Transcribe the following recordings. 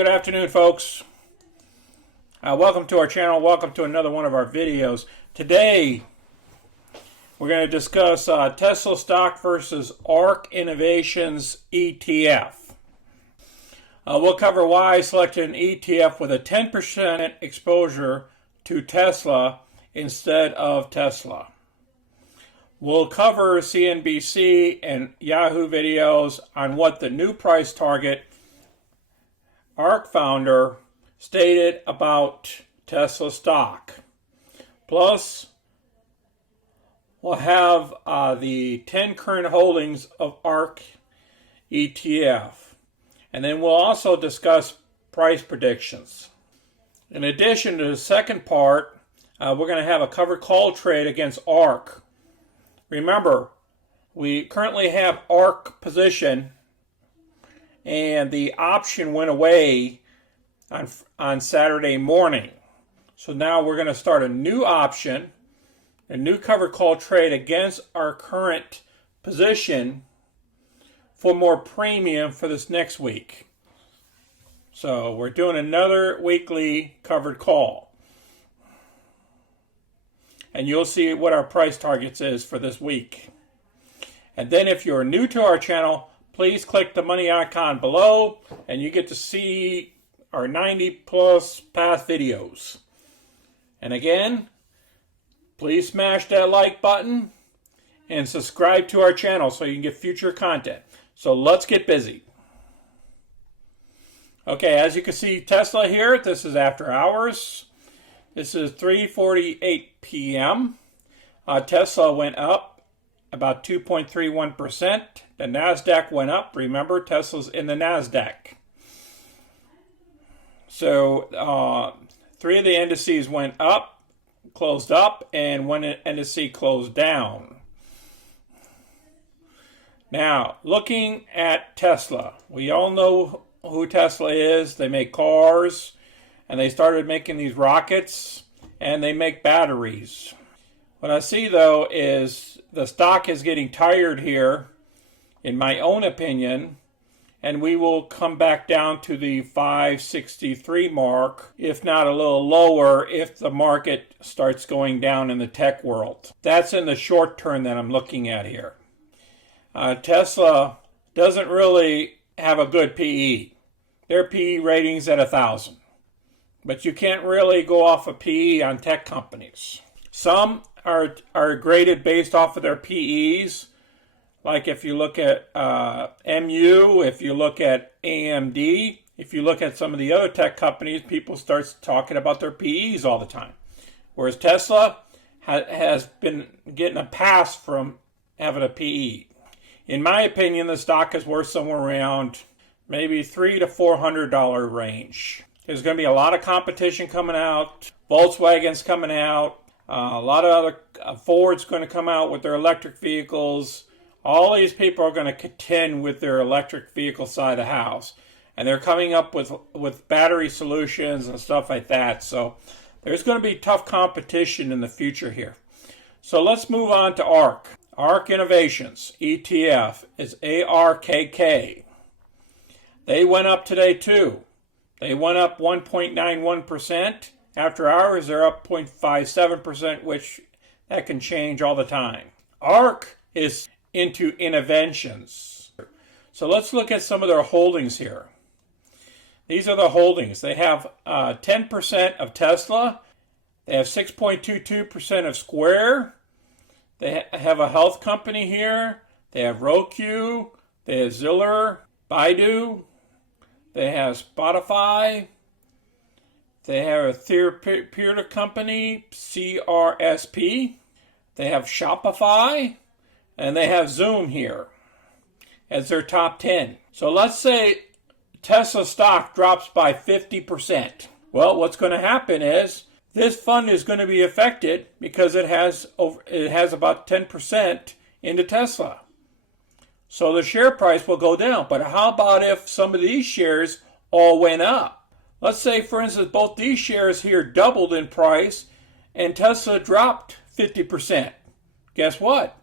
good afternoon, folks. Welcome to our channel. Welcome to another one of our videos. Today, we're going to discuss Tesla stock versus ARK Innovations ETF. We'll cover why I selected an ETF with a 10% exposure to Tesla instead of Tesla. We'll cover CNBC and Yahoo videos on what the new price target ARK founder stated about Tesla stock. Plus, we'll have the 10 current holdings of ARK ETF. And then we'll also discuss price predictions. In addition to the second part, we're going to have a covered call trade against ARK. Remember, we currently have ARK position, and the option went away on Saturday morning. So now we're going to start a new option, a new covered call trade against our current position for more premium for this next week. So we're doing another weekly covered call. And you'll see what our price targets is for this week. And then if you're new to our channel, please click the money icon below and you get to see our 90 plus past videos. And again, please smash that like button and subscribe to our channel so you can get future content. So let's get busy. Okay, as you can see, Tesla here, this is after hours. This is 3:48 p.m. Tesla went up about 2.31%. The NASDAQ went up. Remember, Tesla's in the NASDAQ. So three of the indices went up, closed up, and one index closed down. Now, looking at Tesla, we all know who Tesla is. They make cars, and they started making these rockets, and they make batteries. What I see, though, is the stock is getting tired here, in my own opinion, and we will come back down to the 563 mark, if not a little lower, if the market starts going down in the tech world. That's in the short term that I'm looking at here. Tesla doesn't really have a good PE. Their PE rating's at 1,000. But you can't really go off of PE on tech companies. Some are graded based off of their PEs. Like if you look at MU, if you look at AMD, if you look at some of the other tech companies, people start talking about their PEs all the time. Whereas Tesla has been getting a pass from having a PE. In my opinion, the stock is worth somewhere around maybe $300 to $400 range. There's going to be a lot of competition coming out. Volkswagen's coming out. A lot of other Ford's going to come out with their electric vehicles. All these people are going to contend with their electric vehicle side of the house. And they're coming up with battery solutions and stuff like that. So there's going to be tough competition in the future here. So let's move on to ARK. ARK Innovations ETF is ARKK. They went up today too. They went up 1.91%. After hours, they're up 0.57%, which that can change all the time. ARK is into innovations. So let's look at some of their holdings here. These are the holdings. They have 10% of Tesla. They have 6.22% of Square. They have a health company here. They have Roku. They have Ziller, Baidu. They have Spotify. They have a therapeutic company, CRSP. They have Shopify. And they have Zoom here as their top 10. So let's say Tesla stock drops by 50%. Well, what's going to happen is this fund is going to be affected because it has about 10% into Tesla. So the share price will go down. But how about if some of these shares all went up? Let's say, for instance, both these shares here doubled in price and Tesla dropped 50%. Guess what?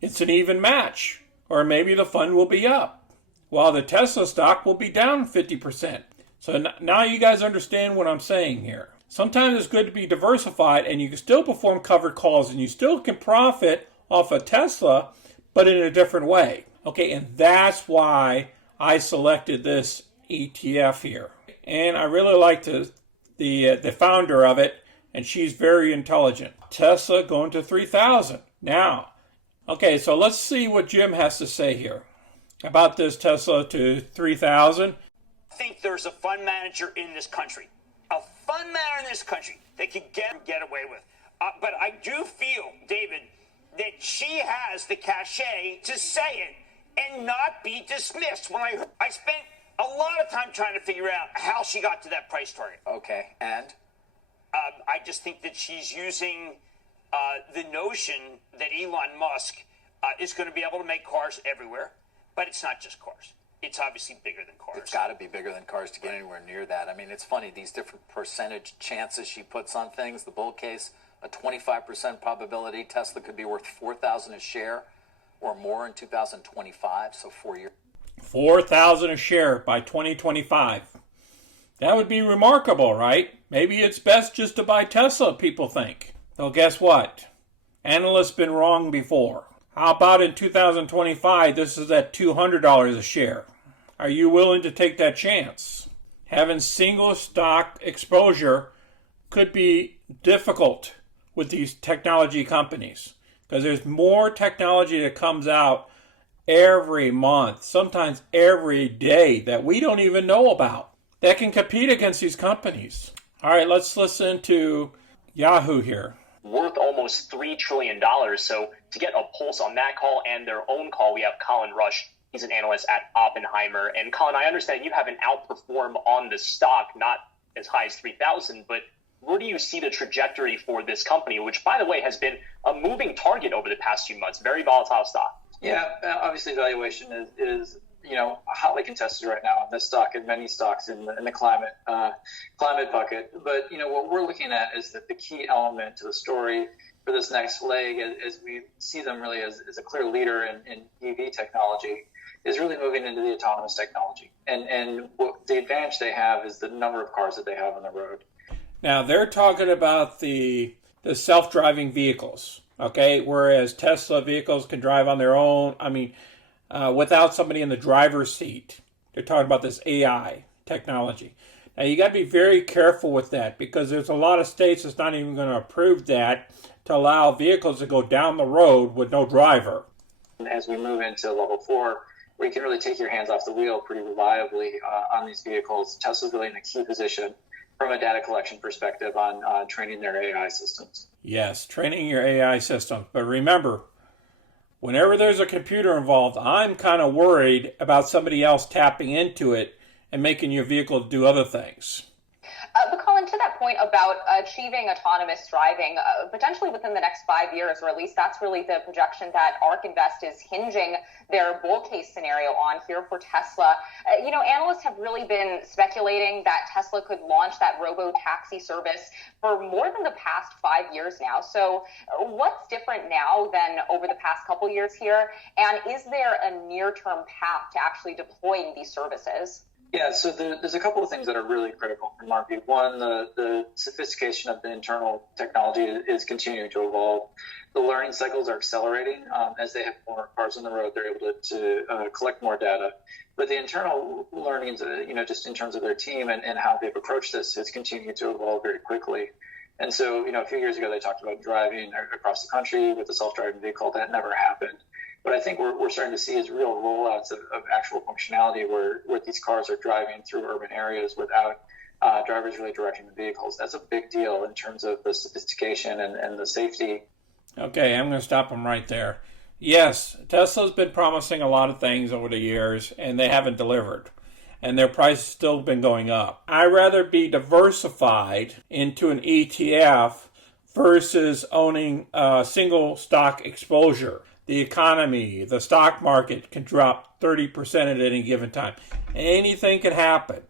It's an even match. Or maybe the fund will be up, while the Tesla stock will be down 50%. So now you guys understand what I'm saying here. Sometimes it's good to be diversified and you can still perform covered calls and you still can profit off of Tesla, but in a different way. Okay, and that's why I selected this ETF here. And I really like the founder of it, and she's very intelligent. Tesla going to 3,000. Now, okay, so let's see what Jim has to say here about this Tesla to 3,000. I think there's a fund manager in this country, that could get away with. But I do feel, David, that she has the cachet to say it and not be dismissed. When I spent a lot of time trying to figure out how she got to that price target. Okay, and? I just think that she's using the notion that Elon Musk is going to be able to make cars everywhere, but it's not just cars. It's obviously bigger than cars. It's got to be bigger than cars to get anywhere near that. I mean, it's funny, these different percentage chances she puts on things. The bull case, a 25% probability Tesla could be worth $4,000 a share or more in 2025, so 4 years. $4,000 a share by 2025. That would be remarkable, right? Maybe it's best just to buy Tesla, people think. Well, guess what? Analysts been wrong before. How about in 2025, this is at $200 a share? Are you willing to take that chance? Having single stock exposure could be difficult with these technology companies because there's more technology that comes out every month, sometimes every day, that we don't even know about that can compete against these companies. All right, let's listen to Yahoo here. Worth almost $3 trillion. So to get a pulse on that call and their own call, we have Colin Rush. He's an analyst at Oppenheimer. And Colin, I understand you have an outperform on the stock, not as high as 3,000, but where do you see the trajectory for this company, which, by the way, has been a moving target over the past few months, very volatile stock? Yeah, obviously valuation is hotly contested right now on this stock and many stocks in the climate bucket. But what we're looking at is that the key element to the story for this next leg, as we see them really as a clear leader in EV technology, is really moving into the autonomous technology. And what the advantage they have is the number of cars that they have on the road. Now they're talking about the self-driving vehicles, okay? Whereas Tesla vehicles can drive on their own. I mean, without somebody in the driver's seat. They're talking about this AI technology. Now you got to be very careful with that because there's a lot of states that's not even going to approve that to allow vehicles to go down the road with no driver. As we move into level 4, where you can really take your hands off the wheel pretty reliably on these vehicles, Tesla's really in a key position from a data collection perspective on training their AI systems. Yes, training your AI systems. But remember, whenever there's a computer involved, I'm kind of worried about somebody else tapping into it and making your vehicle do other things. But Colin, to that point about achieving autonomous driving, potentially within the next 5 years, or at least that's really the projection that ARK Invest is hinging their bull case scenario on here for Tesla. Analysts have really been speculating that Tesla could launch that robo-taxi service for more than the past 5 years now. So what's different now than over the past couple years here? And is there a near-term path to actually deploying these services? Yeah, so there's a couple of things that are really critical from our view. One, the sophistication of the internal technology is continuing to evolve. The learning cycles are accelerating. As they have more cars on the road, they're able to collect more data. But the internal learnings, just in terms of their team and how they've approached this, is continuing to evolve very quickly. And so, a few years ago, they talked about driving across the country with a self-driving vehicle. That never happened. What I think we're starting to see is real rollouts of actual functionality where these cars are driving through urban areas without drivers really directing the vehicles. That's a big deal in terms of the sophistication and the safety. Okay, I'm going to stop them right there. Yes, Tesla's been promising a lot of things over the years, and they haven't delivered. And their price has still been going up. I'd rather be diversified into an ETF versus owning a single stock exposure. The economy, the stock market can drop 30% at any given time. Anything can happen.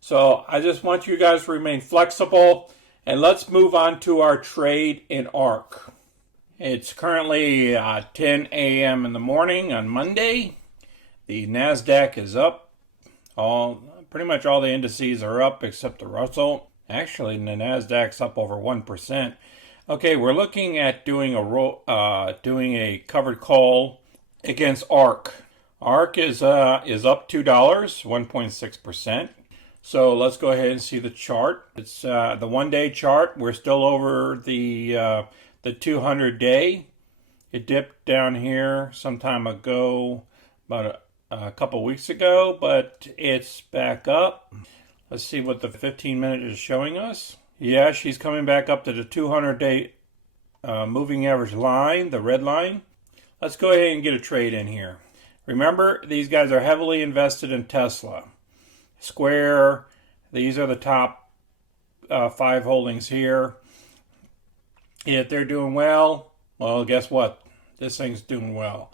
So I just want you guys to remain flexible. And let's move on to our trade in ARK. It's currently 10 a.m. in the morning on Monday. The NASDAQ is up Pretty much all the indices are up except the Russell. Actually, the Nasdaq's up over 1%. Okay, we're looking at doing a covered call against ARK. ARK is up $2, 1.6%. So let's go ahead and see the chart. It's the 1-day chart. We're still over the 200-day. It dipped down here some time ago, about a couple weeks ago, but it's back up. Let's see what the 15-minute is showing us. Yeah, she's coming back up to the 200-day moving average line, the red line. Let's go ahead and get a trade in here. Remember, these guys are heavily invested in Tesla. Square, these are the top 5 holdings here. If they're doing well, guess what? This thing's doing well.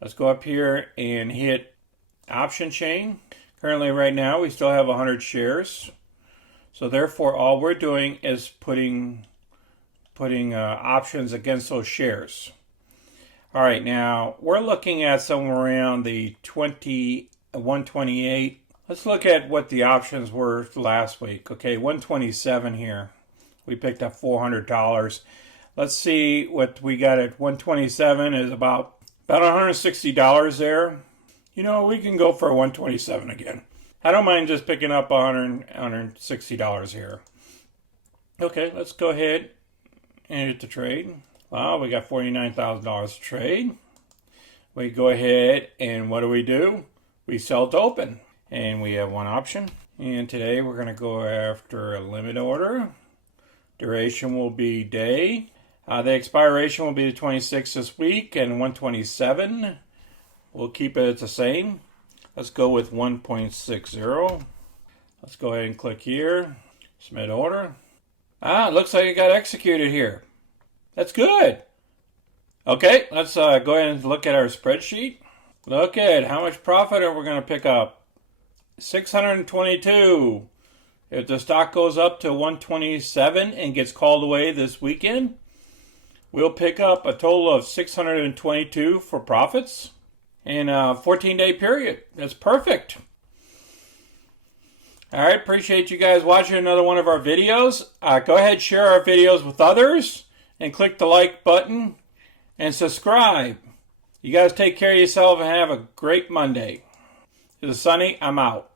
Let's go up here and hit option chain. Currently, right now, we still have 100 shares. So therefore, all we're doing is putting options against those shares. All right, now we're looking at somewhere around the 128. Let's look at what the options were last week. Okay, 127 here. We picked up $400. Let's see what we got at 127 is about $160 there. You know, we can go for 127 again. I don't mind just picking up $160 here. Okay, let's go ahead and hit the trade. Wow, we got $49,000 to trade. We go ahead and what do? We sell to open. And we have one option. And today we're going to go after a limit order. Duration will be day. The expiration will be the 26th this week and 127. We'll keep it the same. Let's go with 1.60. Let's go ahead and click here. Submit order. It looks like it got executed here. That's good. Okay, let's go ahead and look at our spreadsheet. Look at how much profit are we going to pick up. 622. If the stock goes up to 127 and gets called away this weekend, we'll pick up a total of 622 for profits in a 14-day period. That's perfect. All right, appreciate you guys watching another one of our videos. Go ahead, share our videos with others, and click the like button and subscribe. You guys take care of yourself and have a great Monday. This is Sonny. I'm out.